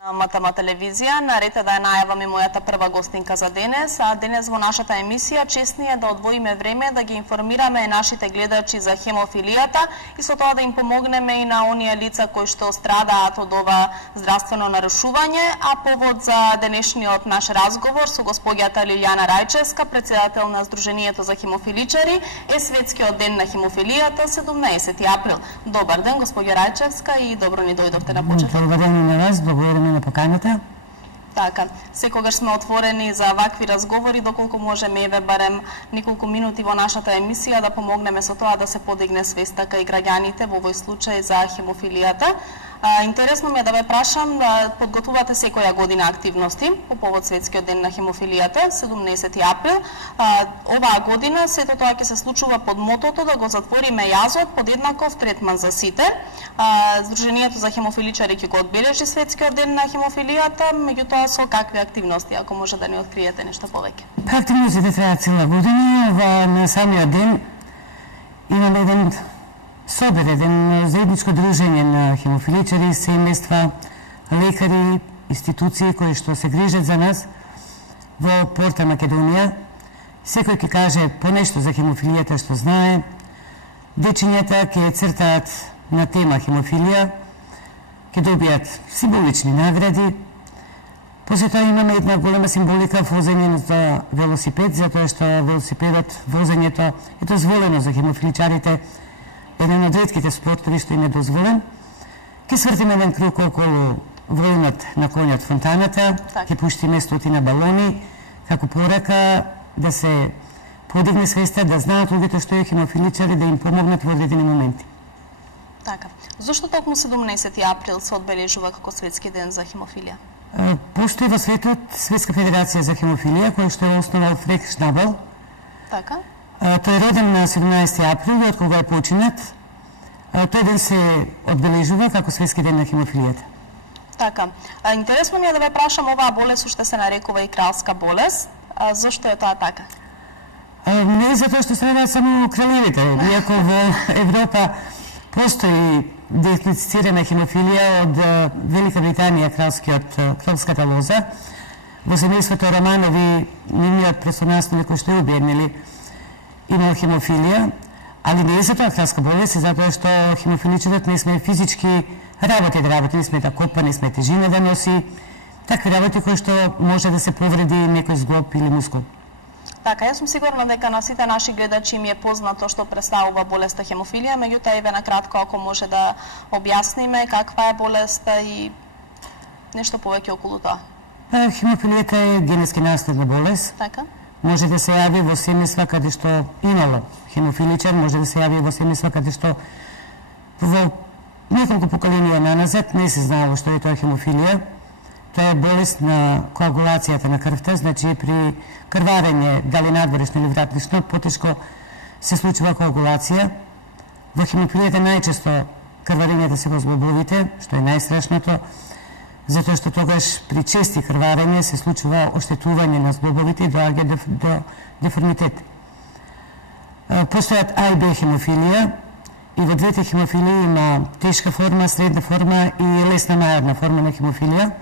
На МТМ телевизија, наред е да ја најавам и мојата прва гостинка за денес, а денес во нашата емисија честни е да одвоиме време да ги информираме нашите гледачи за хемофилијата и со тоа да им помогнеме и на оние лица кои што страдаат од ова здравствено нарушување, а повод за денешниот наш разговор со госпоѓата Лилјана Рајчевска, председател на Сдруженијето за хемофиличари, е Светскиот ден на хемофилијата 17 април. Добар ден, госпоѓа Рајчевска, и добро ни дојдовте на почеток. Добар ден на вас, благодарам на поканата. Така, секогаш сме отворени за вакви разговори, доколку можеме еве барем неколку минути во нашата емисија да помогнеме со тоа да се подигне свеста кај граѓаните во овој случај за хемофилијата. Интересно ми е да ве прашам да подготвувате секоја година активности по повод Светскиот ден на хемофилијата, 17 април. Оваа година сето тоа ќе се случува под мотото да го затвориме јазот под еднаков третман за сите. Сдруженијето за хемофиличари ќе го одбележи Светскиот ден на хемофилијата, меѓутоа со какви активности, ако може да ни откриете нешто повеќе? Активностите траат цела година, на самиот ден имаме еден собер, еден заедничко дружење на хемофиличари, семејства, лекари, институции кои што се грижат за нас во Порта Македонија. Секој ќе каже по нешто за хемофилијата што знае. Дечињата ќе цртаат на тема хемофилија, ќе добијат символични награди. После тоа имаме една голема символика возење за велосипед, затоа што велосипедот, возењето е дозволено за хемофиличарите, еден од ретките спортови што им е дозволен. Ќе свртиме еден круг околу војнот на конјот фонтаната, ќе пуштиме стотина балони, како порака да се подигне свеста, да знаат луѓето што е хемофиличари, да им помогнат во одредени моменти. Така. Зошто токму 17 април се одбележува како Светски ден за хемофилија? Постои во светот Светска федерација за хемофилија, која што е основал Фред Шнабел. Така. Тој е роден на 17 април, од кога е починат. Тој ден се одбележува како Светски ден на хемофилијата. Така. Интересно ми е да ве прашам, оваа болест уште се нарекува и кралска болест. Зошто е тоа така? Не затоа што страдаат само кралевите, иако во Европа постои диагностицирана хемофилија од Велика Британија, кралската лоза. Во семејството Романови, нивниот престонасник кој што е убиен, имал хемофилија, али не е за тоа кралска болест, затоа што хемофиличарот не сме физички работи, не сме да копа, не сме тежина да носи, такви работи кои што може да се повреди некој зглоб или мускул. Така, јас сум сигурна дека на сите наши гледачи им е познато што представува болеста хемофилија, меѓутоа еве на кратко ако може да објасниме каква е болеста и нешто повеќе околу тоа. Хемофилијата е генетски наследна болест. Така. Може да се јави во семејства каде што имало хемофиличар, може да се јави во семејства каде што во неколку поколенија наназад не се знаело што е тоа хемофилија. Тоа е болест на коагулацијата на крвта, значи при крварење, дали надворешно или вратнишно, потешко се случува коагулација. Во хемофилијата најчесто крварењата се во зглобовите, што е најстрашното, затоа што тогаш при чести крварење се случува оштетување на зглобовите и доаѓа до деформитет. Постојат А и Б хемофилија и во двете хемофилии има тешка форма, средна форма и лесна мајорна форма на хемофилија.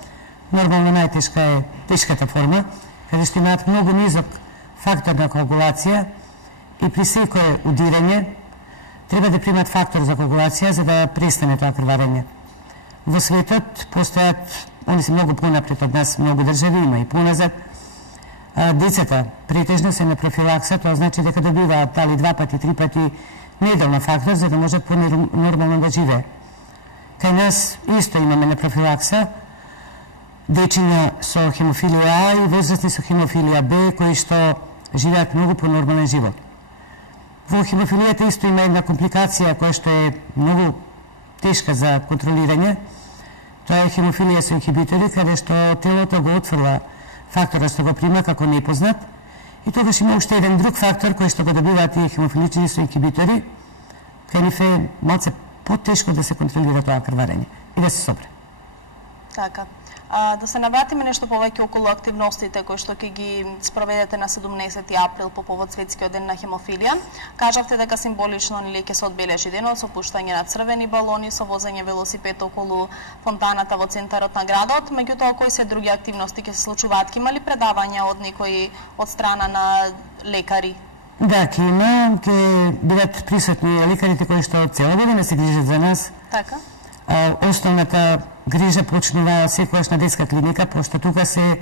Нормално најтешка е тешката форма, каде што имаат многу низок фактор на коагулација и при секое удирање треба да примат фактор за коагулација за да престане тоа крварење. Во светот постојат, они се многу понапред од нас, многу држави, има и поназад. Децата претежно се на профилакса, тоа значи дека добиваат дали 2 пати, 3 пати неделно фактор за да можат по-нормално да живее. Кај нас исто имаме на профилакса дечиња со хемофилија А и возрастни со хемофилија Б кои што живеат многу по-нормален живот. Во хемофилијата исто има една компликација која што е многу тешка за контролирање. Тоа е хемофилија со инхибитори, каде што телото го отфрла фактора што го прима како непознат и тогаш има уште еден друг фактор кој што го добиваат тие хемофиличари со инхибитори, кај нив е малце потешко да се контролира тоа крварење и да се собре. Така. Да се навратиме нешто повеќе околу активностите кои што ќе ги спроведете на 17 април по повод Светскиот ден на хемофилија. Кажавте дека символично нели ќе се одбележи денот со пуштање на црвени балони, со возење велосипед околу фонтаната во центарот на градот. Меѓутоа, кои се други активности ќе се случуваат? Ќе има ли предавања од некои од страна на лекари? Да, ќе има, ќе бидат присутни лекарите кои што цела година се грижат за нас. Така. Основната грижа почнува секогаш на детска клиника, пошто тука се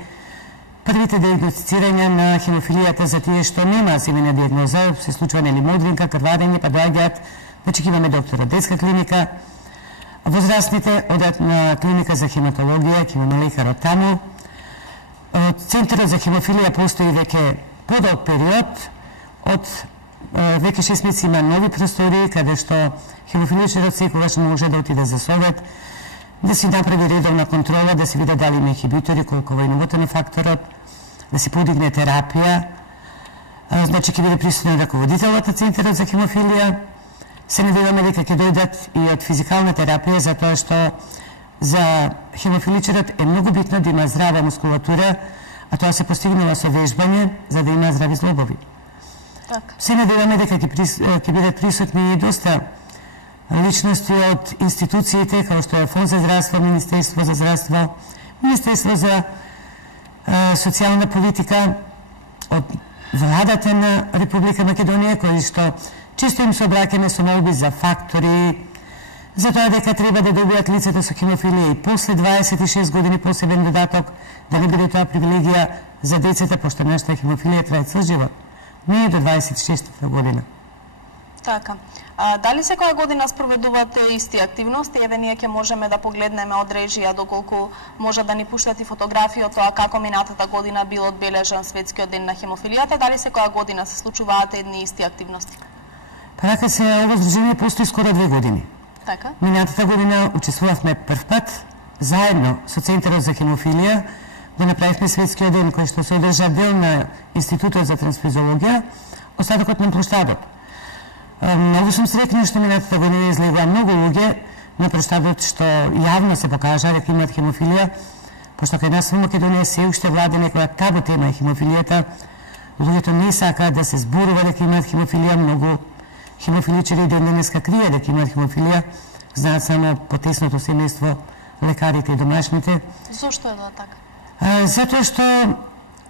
првите диагностицирања на хемофилијата за тие што нема семена диагноза, се случува нели модринка, крварење, па доаѓаат, значи ќе имаме доктор од детска клиника. Возрастните одат на клиника за хематологија, ќе имаме лекар од таму. Центарот за хемофилија постои веќе подолг период, од веќе 6 месеци има нови простори каде што хемофиличарот секогаш може да отиде за совет, да си направи редовна контрола, да се види дали има инхибитори, колку е инновативен факторот, да се подигне терапија. Значи ќе биде присутен раководителот на Центарот за хемофилија. Се надеваме дека ќе дојдат и од физикална терапија, затоа што за хемофиличарот е многу битно да има здрава мускулатура, а тоа се постигнува со вежбање, за да има здрави зглобови. Се надеваме дека ќе бидат присутни и доста личности од институциите, како што е Фонд за здравство, Министерство за здравство, Министерство за социјална политика, од владата на Република Македонија, кои што често им се обраќаме со молби за фактори, за тоа дека треба да добијат лицето со хемофилија и после 26 години посебен додаток, да не биде тоа привилегија за децата, пошто нашата хемофилија трае цел живот. Не е до 26-та година. Така. Дали секоја година спроведувате исти активности? Еве ние ќе можеме да погледнеме од режија доколку може да ни пуштат и фотографии од тоа како минатата година бил одбележан Светскиот ден на хемофилијата. Дали секоја година се случуваат едни исти активности? Па така се ово здружение постои скоро 2 години. Така. Минатата година учествувавме прв пат заедно со Центарот за хемофилија да направивме Светскиот ден кој што се одржа дел на Институтот за трансфузиологија, остатокот на площадот. Многу сум среќна што минатата година излегува многу луѓе на площадот што јавно се покажа дека имаат хемофилија, пошто кај нас во Македонија се уште владе некоја табу тема е хемофилијата. Луѓето не сакаат да се зборува дека имаат хемофилија, многу хемофиличари ден денеска кријат дека имаат хемофилија, знаат само потесното семејство, лекарите и домашните. Зошто е да така? Затоа што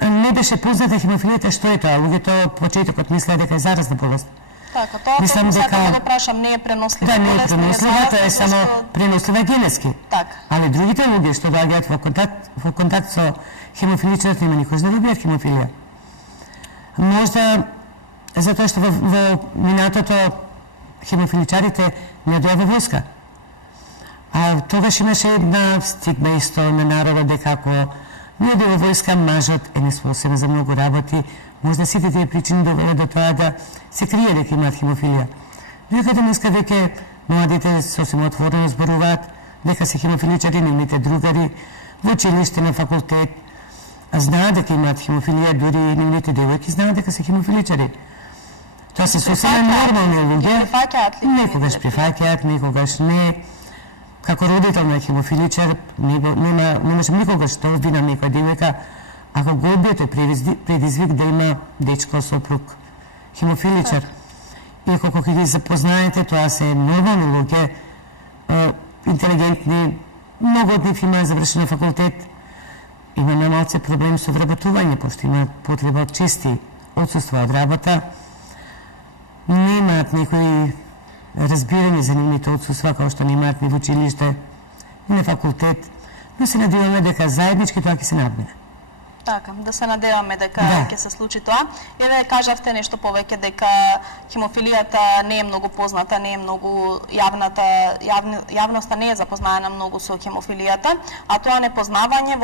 не беше позната хемофилијата што е тоа. Луѓето почетокот мислеа дека е заразна болест. Така, тоа мислам дека да го прашам, не е пренослива болест. Да, не е болест, пренослива, тоа е само пренослива генетски. Така. Али другите луѓе што доаѓаат во контакт со хемофиличарот нема никош да добијат хемофилија. Можда затоа што во минатото хемофиличарите не доја во војска. А тогаш имаше една стигма исто на народот дека ако не оди во војска, мажот е неспособен за многу работи. Можда сите тие причини довеле до тоа да се крие дека имаат хемофилија. Дека денеска веќе младите сосема отворено зборуваат дека се хемофиличари, нивните другари во училиште, на факултет, знаат дека имаат хемофилија, дури нивните девојки знаат дека се хемофиличари. Тоа се сосема нормални луѓе. Некогаш прифаќаат, некогаш не. Како родител на хемофиличар, не можем никогаш да обвинам некоја девојка ако го одбиете предизвик да има дечко, сопруг, хемофиличар. И колку ќе ги запознаете, тоа се нормални луѓе, интелигентни, многу од нив има завршен факултет, има малце проблем со вработување, пошто има потреба од чести отсуства од работа, немаат некои разбирање за нивните отсуства, како што немаат ни во училиште, ни на факултет, но се надеваме дека заеднички тоа ќе се надмине. Така, да се надеваме дека ќе се случи тоа. Еве кажавте нешто повеќе дека хемофилијата не е многу позната, не е многу јавноста не е запознаена многу со хемофилијата, а тоа непознавање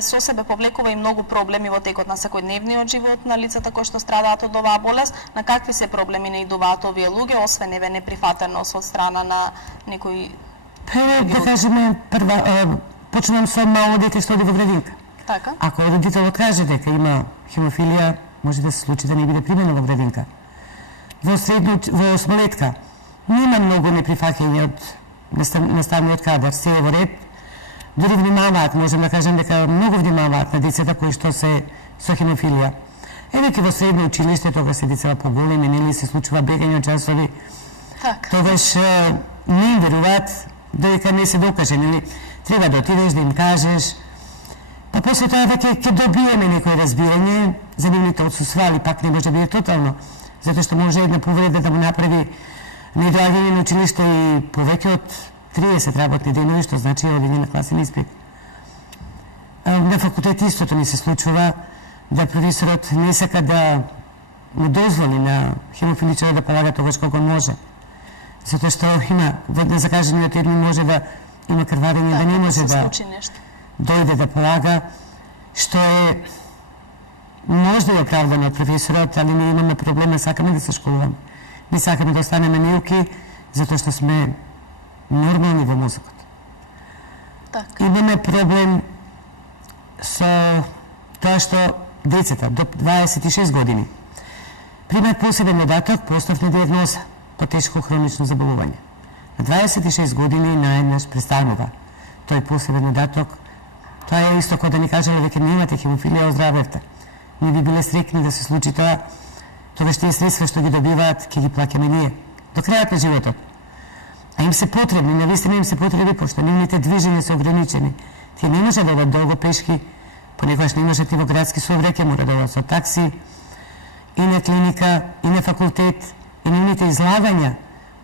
со себе повлекува и многу проблеми во текот на секојдневниот живот на лицата кои што страдаат од оваа болест. На какви се проблеми наидуваат овие луѓе, освен еве неприфатеност од страна на некои? Да кажеме, почнувам со мало дете што оди во градинка. Така. Ако родителот каже дека има хемофилија, може да се случи да не биде примено во градинка. Во осмолетка нема многу неприфаќање од наставниот кадар, се е во ред. дури внимаваат, можем да кажем дека многу внимаваат на децата кои што се со хемофилија. Веќе во средно училиште, тога се децата поголеми, нели се случува бегање од часови, тогаш не им веруваат додека не се докаже, нели треба да отидеш да им кажеш, па после тоа веќе ќе добиеме некој разбирање за нивните отсуства, али пак не може да биде тотално, затоа што може една повреда да му направи недоаѓање на училиште и повеќе од 30 работни денови, што значи одење на класен испит. На факултет истото ни се случува да професорот не сака да му дозволи на хемофиличарот да полага тогаш колку може. Затоа што има на закажениот едни може да има крварење, да не може да дојде да полага, што е можда и оправдано од професорот, али ние имаме проблема, сакаме да се школуваме. Не сакаме да останеме неуки, затоа што сме нормални во мозокот. Имаме проблем со тоа што децата до 26 години примат посебен додаток по основна диагноза по тешко хронично заболување. На 26 години наеднаш престанува тој посебен додаток. Тоа е исто како да ни кажело веќе немате хемофилија, оздравевте. Не би биле среќни да се случи тоа, тогаш тие средства што ги добиваат ќе ги плаќаме ние до крајот на животот. А им се потребни, навистина им се потреби, пошто нивните движења се ограничени. Тие не може да одат долго пешки, понекогаш не можете во градски сообраќај, мора да одат со такси, и на клиника, и на факултет, и нивните излагања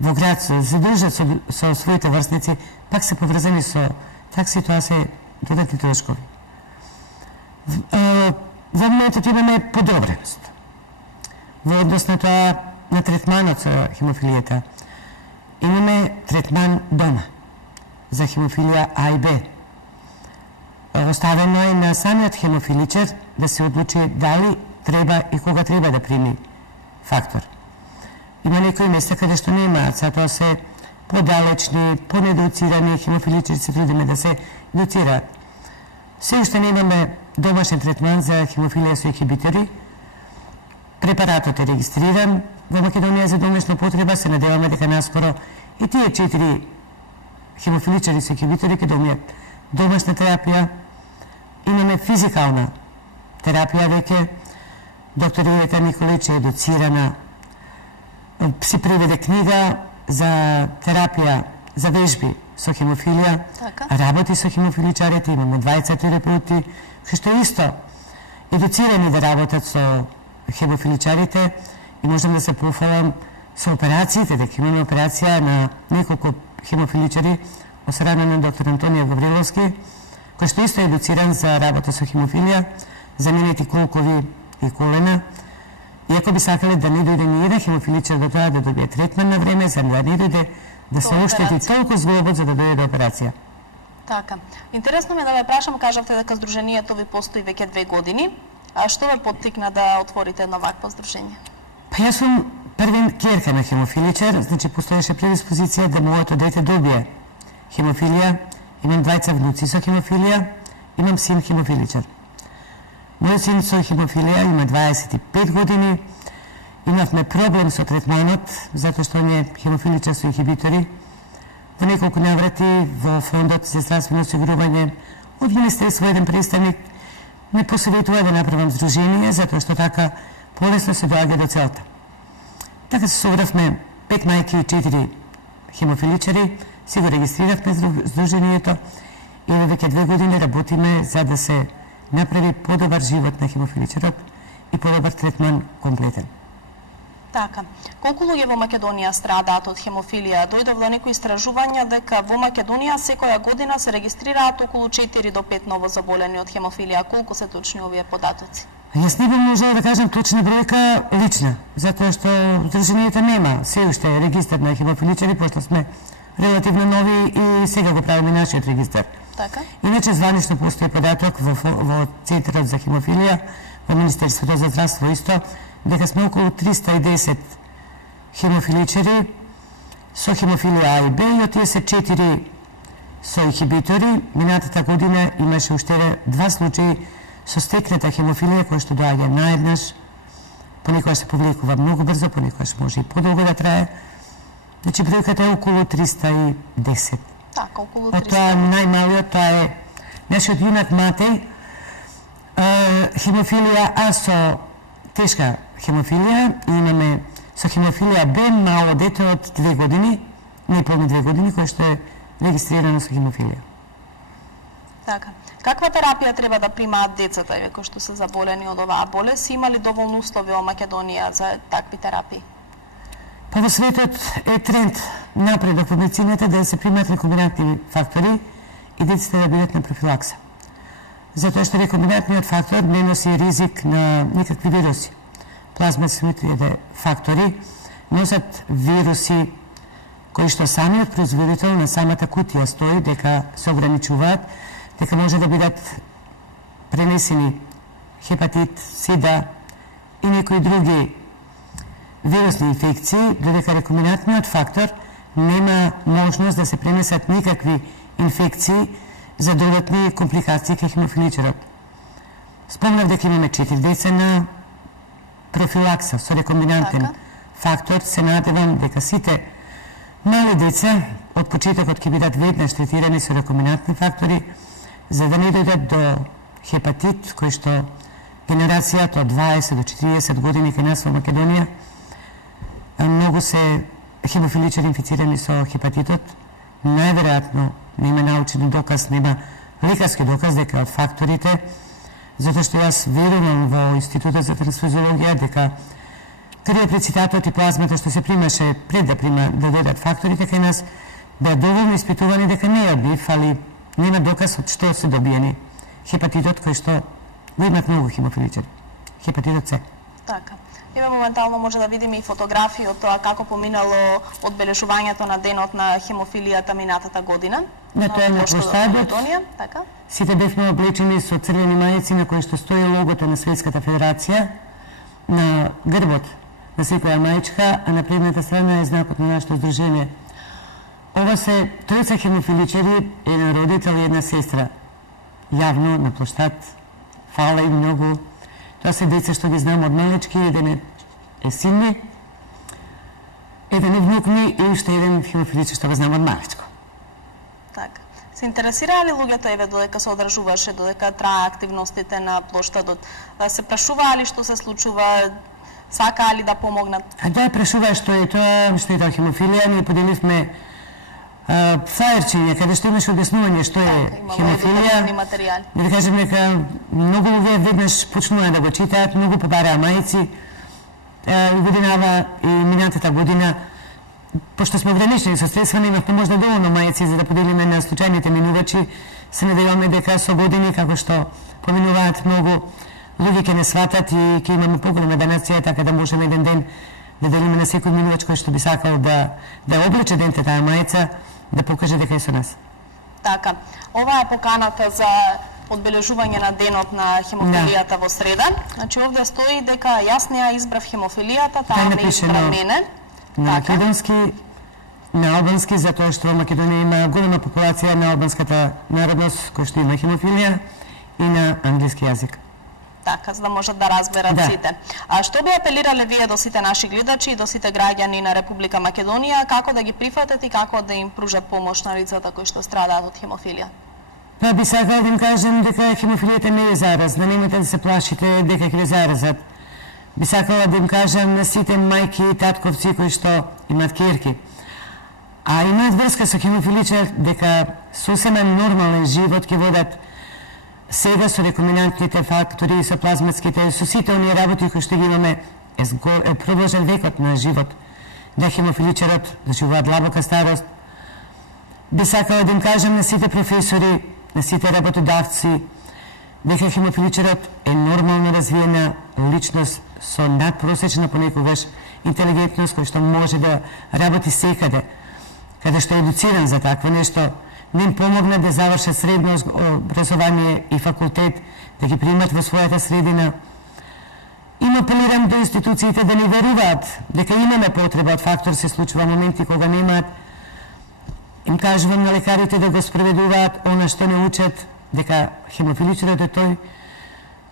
во град се држат со своите врсници, пак се поврзани со такси, тоа се додатни трошкови. Во моментот имаме подобреност во однос на тоа на третманот со хемофилијата. Имаме третман дома за хемофилија А и Б. Оставено е на самиот хемофиличар да се одлучи дали треба и кога треба да прими фактор. Има некои места каде што немаат, затоа се подалечни, понедуцирани, хемофиличари се трудиме да се едуцираат. Се уште немаме домашен третман за хемофилија со инхибитори. Препаратот е регистриран во Македонија за домашна потреба, се надеваме дека наскоро и тие 4 хемофиличари со инхибитори ќе добијат домашна терапија. Имаме физикална терапија веќе. Доктор Ивета Николич е едуцирана, си преведе книга за терапија за вежби со хемофилија, работи со хемофиличарите, имаме 20 терапеути, што исто едуцирани да работат со хемофиличарите и можам да се пофалам со операциите, дека имаме операција на неколку хемофиличари од страна на доктор Антонија Гавриловски, кој што исто е едуциран за работа со хемофилија, заменети колкови и колена. Иако би сакале да не дојде ни еден хемофиличар до тоа да добие третман на време, за да не дојде да се оштети толку зглобот за да дојде до операција. Така. Интересно ми е да ве прашам, кажавте дека здруженијето ви постои веќе 2 години. А што ве поттикна да отворите едно вакво здружение? Па јас сум првен ќерка на хемофиличар, значи постоеше предиспозиција да моето дете добие хемофилија. Имам двајца внуци со хемофилија, имам син хемофиличар. Мојот син со хемофилија има 25 години. Имавме проблем со третманот, затоа што он е хемофиличар со инхибитори. Во неколку наврати во фондот за здравствено осигурување од министерство еден представник ме посоветува да направам здружение, затоа што така полесно се доаѓа до целта. Така се собравме 5 мајки и 4 хемофиличари, си го регистрировме здружението и веќе 2 години работиме за да се направи подобар живот на хемофиличарот и подобар третман комплетен. Така. Колку луѓе во Македонија страдаат од хемофилија? Дојдовле некои истражувања дека во Македонија секоја година се регистрираат околу 4 до 5 новозаболени од хемофилија. Колку се точни овие податоци? Јас не би можела да кажам точна бројка лична, затоа што здруженијата нема се уште регистар на хемофиличари, пошто сме релативно нови и сега го правиме нашиот регистар. Така? Иначе званично постои податок во Центарот за хемофилија, во Министерството за здравство исто, дека сме околу 310 хемофиличари со хемофилија А и Б и од тие се 4 со инхибитори. Минатата година имаше уште 2 случаи со стекната хемофилија која што доаѓа наеднаш. Понекогаш се повлекува многу брзо, понекогаш може и подолго да трае. Значи бројката е околу 310. Така, околу Од 300. тоа најмалиот, тоа е нашиот јунак Матеј, хемофилија А со тешка хемофилија, и имаме со хемофилија Б мало дете од 2 години, неполни 2 години, кој што е регистрирано со хемофилија. Така. Каква терапија треба да примаат децата кои што се заболени од оваа болест? Има ли доволно услови во Македонија за такви терапии? Па во светот е тренд напредок во медицината да се примаат рекомбинантни фактори и децата да бидат на профилакса. Затоа што рекомбинантниот фактор не носи ризик на никакви вируси. Плазматичните фактори носат вируси кои што самиот производител на самата кутија стои дека се ограничуваат, дека може да бидат пренесени хепатит, сида и некои други вирусни инфекции, додека рекомбинантниот фактор нема можност да се пренесат никакви инфекции за додатни компликации кај хемофиличарот. Спомнав дека имаме 4 деца на профилакса со рекомбинантен фактор. Се надевам дека сите мали деца од почетокот ќе бидат веднаш третирани со рекомбинантни фактори, за да не дојдат до хепатит, кој што генерацијата од 20 до 40 години кај нас во Македонија многу се хемофиличари инфицирани со хепатитот. Најверојатно нема научен доказ, нема лекарски доказ дека од факторите, затоа што јас верувам во Институтот за трансфузиологија дека криопрецитатот и плазмата што се примаше пред да додадат факторите кај нас беа доволно испитувани дека не е од нив, али нема доказ од што се добиени хепатитот кој што го имат многу хемофиличари. Хепатитот С. Така. Еве моментално може да видиме и фотографии од тоа како поминало одбележувањето на денот на хемофилијата минатата година. На тоа на площадот. Така. Сите бевме облечени со црвени мајци на кои што стои логото на Светската федерација, на грбот на секоја мајчка, а на предната страна е знакот на нашето здружение. Ова се тројца хемофиличари, еден родител и една сестра. Јавно на площад. Фала им многу. Тоа се деца што ги знам од малечки, еден е син ми, еден е внук ми и уште еден хемофиличар што го знам од малечко. Така. Се интересираа ли луѓето еве додека се одржуваше, додека траа активностите на площадот? Се прашуваа ли што се случува, сакаа ли да помогнат? Да, прашуваа што е тоа хемофилија. Ние поделивме флаерчиња каде што имаше објаснување што е хемофилија. Да кажем дека многу луѓе веднаш почнуваа да го читаат, многу побараа мајци. Годинава и минатата година, пошто сме ограничени со средства, имавме можда доволно мајци за да поделиме на случајните минувачи. Се надеваме дека со години, како што поминуваат многу луѓе ќе не сватат и ќе имаме поголема донација, така да можеме еден ден да делиме на секој минувач кој што би сакал да облече денте таа мајца, да покаже дека е со нас. Така, ова е поканата за одбележување на денот на хемофилијата во среда. Значи овде стои дека јас не ја избрав хемофилијата, таа не избра мене. На македонски, на албански, затоа што во Македонија има голема популација на албанската народност која што има хемофилија, и на англиски јазик. Така, за да можат да разберат сите. А што би апелирале вие до сите наши гледачи и до сите граѓани на Република Македонија, како да ги прифатат и како да им пружат помош на лицата кои што страдаат од хемофилија? Па би сакал да им кажем дека хемофилијата не е заразна, немојте да се плашите дека ќе ве заразат. Би сакала да им кажам на сите мајки и татковци кои што имат ќерки, а имаат врска со хемофиличар, дека сосема нормален живот ќе водат сега со рекомбинантните фактори, со плазматските, со сите оние работи кои што ги имаме, е продолжен векот на живот, да хемофиличарот доживува длабока старост. Би сакала да им кажам на сите професори, на сите работодавци, дека хемофиличарот е нормално развиена личност со надпросечна понекогаш интелигентност, кој што може да работи секаде, каде што е едуциран за такво нешто, да им помогне да завршат средно образование и факултет, да ги примат во својата средина. Им апелирам до институциите да ни веруваат дека имаме потреба од фактор, се случува моменти кога немаат. Им кажувам на лекарите да го спроведуваат она што не учат, дека хемофиличарот е тој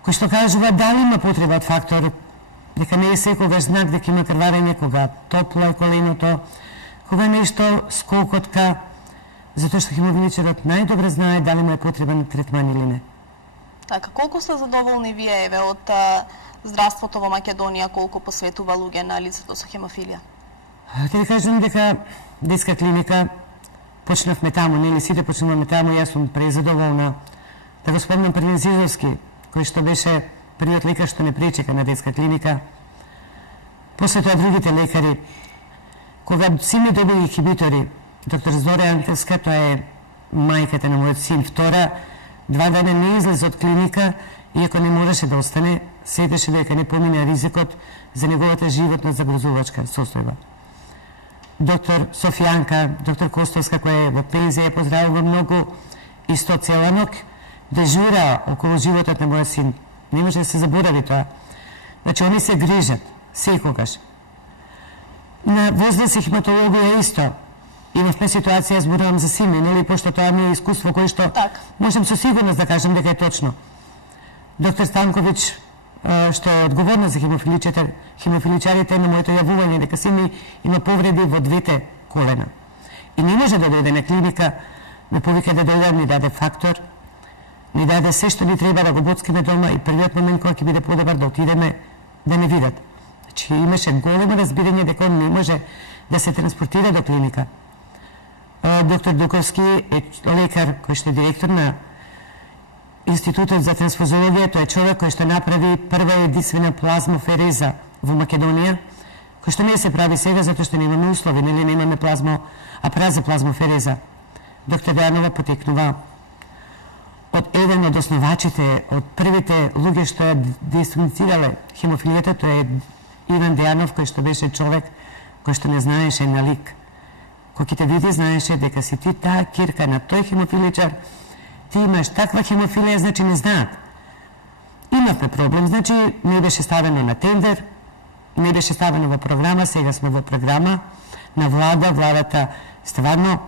кој што кажува дали има потреба од фактор, дека не е секогаш знак дека има крварење, кога топло е коленото, кога нешто скокотка, затоа што хемофиличарот најдобро знае дали му е потребен третман или не. Така, колку сте задоволни вие, еве, од здравството во Македонија, колку посветува луѓе на лицето со хемофилија? Ќе ви кажам дека детска клиника почнавме таму, нели сите почнуваме таму, јас сум презадоволна. Да го спомнам Првин Зидовски, кој што беше првиот лекар што не пречека на детска клиника. После тоа другите лекари, кога син ми доби инхибитори, доктор Зора Антевска, тоа е мајката на мојот син, втора, 2 дена не излезе од клиника, иако не можеше да остане, седеше дека не помине ризикот за неговата животна загрозувачка состојба. Доктор Софијанка, доктор Костовска, која е во пензија, поздравува многу, исто цела ног, дежура околу животот на мојот син. Не може да се заборави тоа. Значи, они се грижат, секогаш. На возраст и хематологија исто. Имавме ситуација, зборувам за син, нели, пошто тоа ми е искуство кој што можем со сигурност да кажем дека е точно. Доктор Станковиќ, што е одговорна за хемофиличарите, на моето јавување дека син ми има повреди во двете колена. И не може да дојде на клиника, ме повика да дојде, ни даде фактор, ни даде се што ни треба да го боцкиме дома и првиот момент кога ќе биде подобар да отидеме да не видат. Значи имаше големо разбирање дека он не може да се транспортира до клиника. Доктор Дуковски е лекар кој што е директор на Институтот за трансфузологија, тој е човек кој што направи прва единствена плазмофереза во Македонија, кој што не се прави сега затоа што немаме услови, нели немаме апарат за плазмофереза. Доктор Дејанова потекнува од еден од основачите, од првите луѓе што ја десфункцирале хемофилијата, тој е Иван Дејанов, кој што беше човек кој што не знаеше на лик. Кој ќе те види, знаеше дека си ти таа кирка на тој хемофиличар, ти имаш таква хемофилија, значи не знаат. Имавме проблем, значи не беше ставено на тендер, не беше ставено во програма, сега сме во програма на влада, владата стварно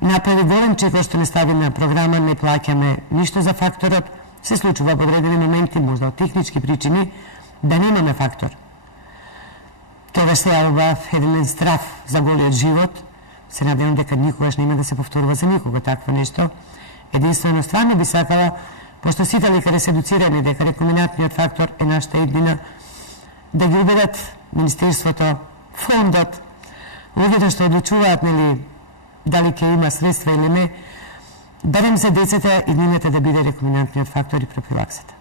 направи голем чек што не стави на програма, не плаќаме ништо за факторот, се случува во одредени моменти, можда од технички причини, да немаме фактор. Тоа се јавува еден страв за голиот живот, се надевам дека никогаш нема да се повторува за никого такво нешто. Единствено, стварно би сакала, пошто сите лекари се едуцирани дека рекомбинатниот фактор е нашата иднина, да ги убедат Министерството, фондот, луѓето што одлучуваат, нели, дали ќе има средства или не, барем за децата иднината да биде рекомбинатниот фактор и профилаксата.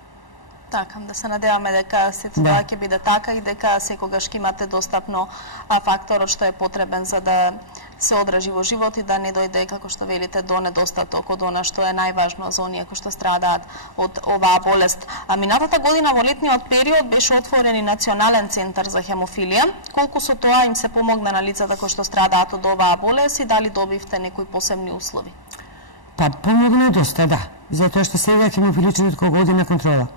Така, да се надеваме дека сето тоа ќе биде така и дека секогаш ќе имате достапно факторот што е потребен за да се одржи во живот и да не дојде, како што велите, до недостаток од она што е најважно за оние кои што страдаат од оваа болест. А минатата година во летниот период беше отворен и Национален центар за хемофилија. Колку со тоа им се помогна на лицата кои што страдаат од оваа болест и дали добивте некои посебни услови? Па помогна доста, да. Затоа што сега хемофиличарот кога оди на контрола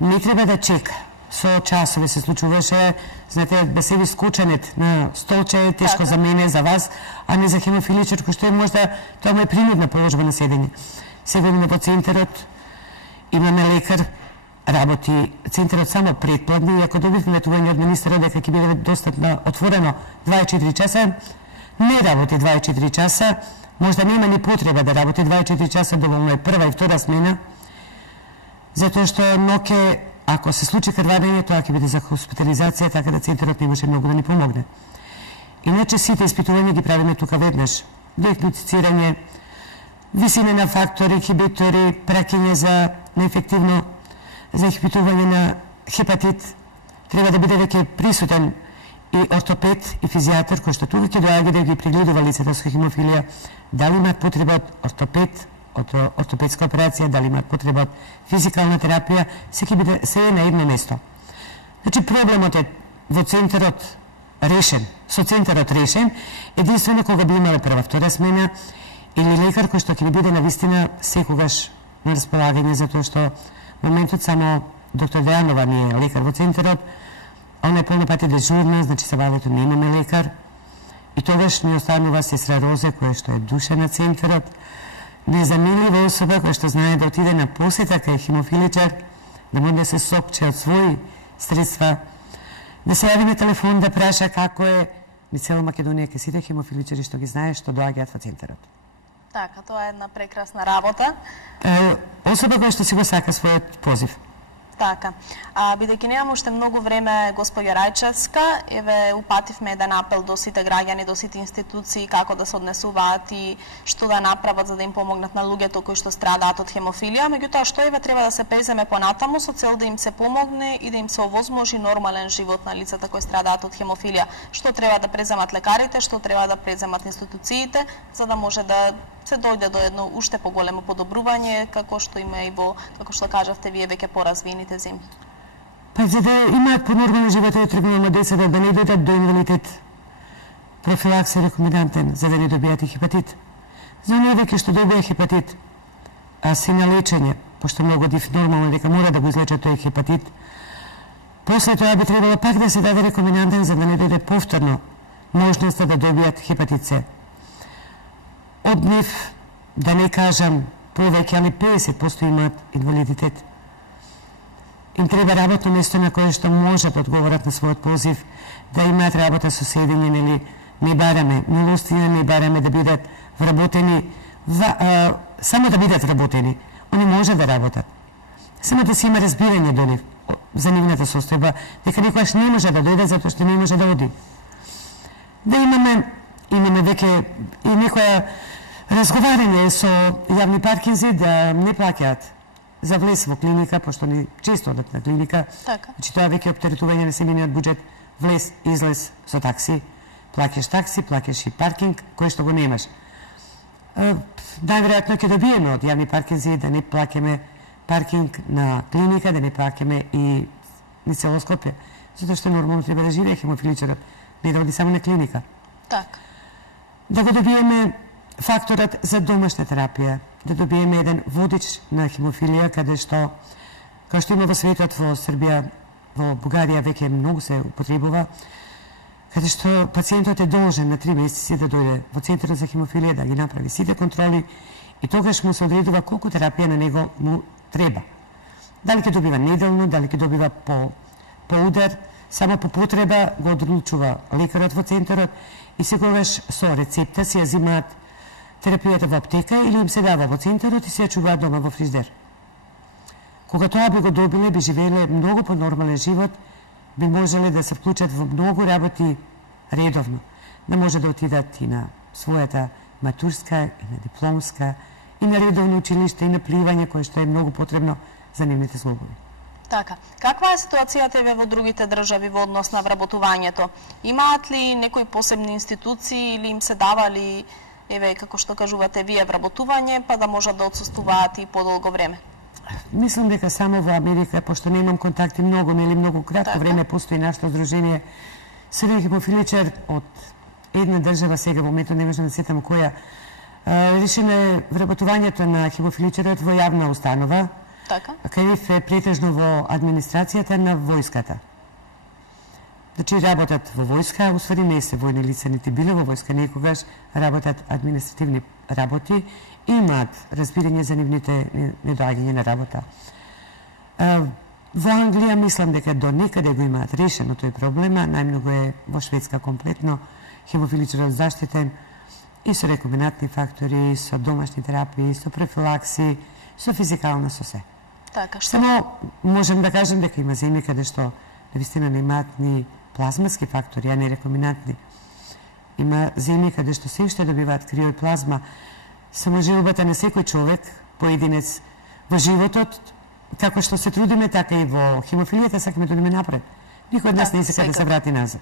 не треба да чека. Со часови се случуваше, знаете, да седи скучанет на столче е тешко за мене, за вас, а не за хемофиличар, кој што е можда, тоа му е принудна положба на седење. Сега во центарот имаме лекар, работи центарот само предплатни, и ако добивме ветување од министерот дека ќе биде достапно отворено 24 часа, не работи 24 часа, можда нема ни потреба да работи 24 часа, доволно е прва и втора смена, затоа што ноќе, ако се случи крварење, тоа ќе биде за хоспитализација, така да центарот не може многу да ни помогне. Иначе сите испитувања ги правиме тука веднаш. Диагностицирање, висина на фактори, инхибитори, праќање за неефективно, за испитување на хепатит, треба да биде веќе присутен и ортопед и физијатар кој што тука ќе доаѓа да ги прегледува лицата со хемофилија, дали имаат потреба од ортопед, од ортопедска операција, дали имаат потреба од физикална терапија, се е на едно место. Значи, проблемот е во центарот решен, со центарот решен, единствено кога би имале прва, втора смена, или лекар кој што ќе биде на вистина секогаш на располагање, затоа што во моментот само доктор Дејанова ни е лекар во центарот, она е полнопати дежурна, значи сабавето немаме лекар, и тогаш ни останува сестра Розе, која што е душа на центарот, незаменлива особа која што знае да отиде на посета кај хемофиличар, да може да се сопче од своји средства, да се јави на телефон да праша како е, ни цела Македонија ке сите хемофиличари што ги знае што доаѓаат во центарот. Така, тоа е една прекрасна работа. Особа која што си го сака својот позив. Така. Бидејќи немам уште многу време, госпоѓа Рајчевска, еве упативме еден апел до сите граѓани, до сите институции како да се однесуваат и што да направат за да им помогнат на луѓето кои што страдаат од хемофилија. Меѓутоа што еве треба да се преземе понатаму со цел да им се помогне и да им се овозможи нормален живот на лицата кои страдаат од хемофилија. Што треба да преземат лекарите, што треба да преземат институциите, за да може да се дојде до едно уште поголемо подобрување, како што има и во, како што кажавте вие, веќе поразвиените земји. Па за да имаат понормален живот, требаме децата да не дојдат до инвалидитет. Профилакс е рекомендантен за да не добијат и хепатит. За оние веќе што добија хепатит, а си на лечење, пошто многу див нормално дека мора да го излечат тој хепатит, после тоа би требало пак да се даде рекомендантен за да не дојде повторно можноста да добијат хепатит С. Од нив, да не кажам повеќе, али 50% имаат инвалидитет. Им треба работно место на кое што можат да одговорат на својот позив, да имаат работа со седење, нели, не бараме милостина, не бараме да бидат вработени, само да бидат вработени. Они може да работат. Само да си има разбирање до нив, за нивната состојба, дека никогаш не може да дојде затоа што не може да оди. Да имаме веќе и некоја разговарање со јавни паркинзи да не плаќаат за влез во клиника, пошто не често одат на клиника. Така. Значи тоа веќе оптеретување на семејниот буџет, влез, излез со такси, плаќаш и паркинг, кој што го немаш. Најверојатно ќе добиеме од јавни паркинзи да не плаќаме паркинг на клиника, да не плаќаме и ни цело Скопје. Затоа што нормално треба да живее хемофиличарот, не да оди само на клиника. Така. Да го добиеме факторот за домашна терапија, да добиеме еден водич на хемофилија, каде што, као што има во светот, во Србија, во Бугарија веќе многу се употребува, каде што пациентот е должен на 3 месеци да дојде во центарот за хемофилија, да ги направи сите контроли и тогаш му се одредува колку терапија на него му треба. Дали ќе добива неделно, дали ќе добива по удар, само по потреба го одлучува лекарот во центарот и секогаш со рецепта си ја зимаат терапијата во аптека или им се дава во центарот и се ја чуваат дома во фриждер. Кога тоа би го добиле, би живееле многу понормален живот, би можеле да се вклучат во многу работи редовно. Да може да отидат и на својата матурска, и на дипломска, и на редовно училиште, и на пливање, кое што е многу потребно за нивните злобови. Така. Каква е ситуацијата еве во другите држави во однос на вработувањето? Имаат ли некои посебни институции или им се давали, еве, како што кажувате вие, вработување, па да можат да отсуствуваат и подолго време? Мислам дека само во Америка, пошто немам контакти многу, нели многу кратко време постои нашето здружение. Среден хемофиличар од една држава, сега во моментот не можам да сетам која, решиме вработувањето на хемофиличарот во јавна установа, Така. кај е претежно во администрацијата на војската. Значи работат во војска, усвари не се војни лица, нити биле во војска некогаш, работат административни работи и имаат разбирање за нивните недоаѓање на работа. Во Англија мислам дека до некаде го имаат решено тој проблема, најмногу е во Шведска комплетно, хемофиличарот заштитен и со рекомендантни фактори, и со домашни терапии, и со профилакси, со физикална, со се. Така, што? Само можем да кажем дека има земји каде што навистина немаат ни плазматски фактори, а не рекомендантни. Има земји каде што се уште добиваат криоплазма. Само желбата на секој човек, поединец во животот, како што се трудиме, така и во хемофилијата сакаме да одиме напред. Никој од нас не сака да се врати назад.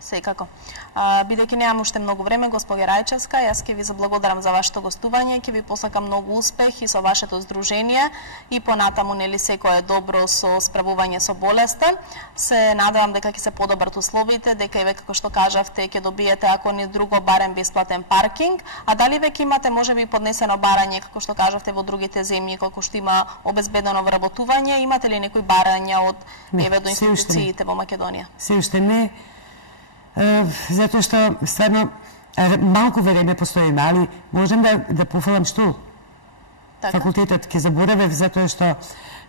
Секако. Бидејќи немам уште многу време, господја Рајчевска, јас ќе ви заблагодарам за вашето гостување, ќе ви посакам многу успех и со вашето здружение и понатаму нели секое добро со справување со болеста. Се надевам дека ќе се подобрат условите, дека и ве како што кажавте ќе добиете ако не друго барем бесплатен паркинг, а дали веќе имате можеби поднесено барање како што кажавте во другите земји како што има обезбедено вработување, имате ли некои барања од еве до институциите во Македонија? Се уште не. Затоа што стварно малку време постои, али можем да пофалам штул. Така. Факултетот ќе заборавев затоа што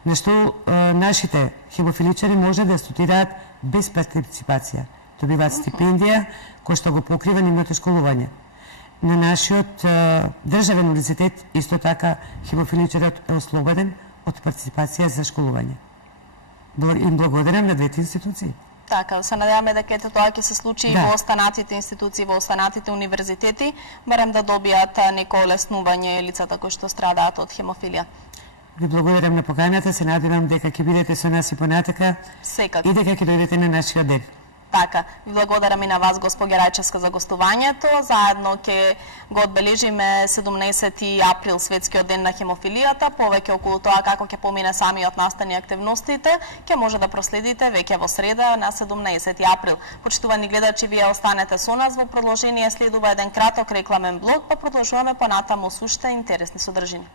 на штул нашите хемофиличари може да студираат без партиципација. Добиваат стипендија која што го покрива нивното школување. на нашиот државен универзитет исто така хемофиличарот е ослободен од партиципација за школување. Им благодарам на двете институции. Така, се надеваме дека ете тоа ќе се случи во останатите институции, во останатите универзитети, барем да добијат неко олеснување лицата кои што страдаат од хемофилија. Ви благодарам на поканата, се надевам дека ќе бидете со нас и понатака. Секако. И дека ќе дојдете на нашиот ден. Така, ви благодарам и на вас, госпоѓа Рајчевска, за гостувањето. Заедно ќе го одбележиме 17 април, Светскиот ден на хемофилијата. Повеќе околу тоа како ќе помине самиот настан и активностите, ќе може да проследите веќе во среда на 17 април. Почитувани гледачи, вие останете со нас. Во продолжение следува еден краток рекламен блок, па продолжуваме понатаму с уште интересни содржини.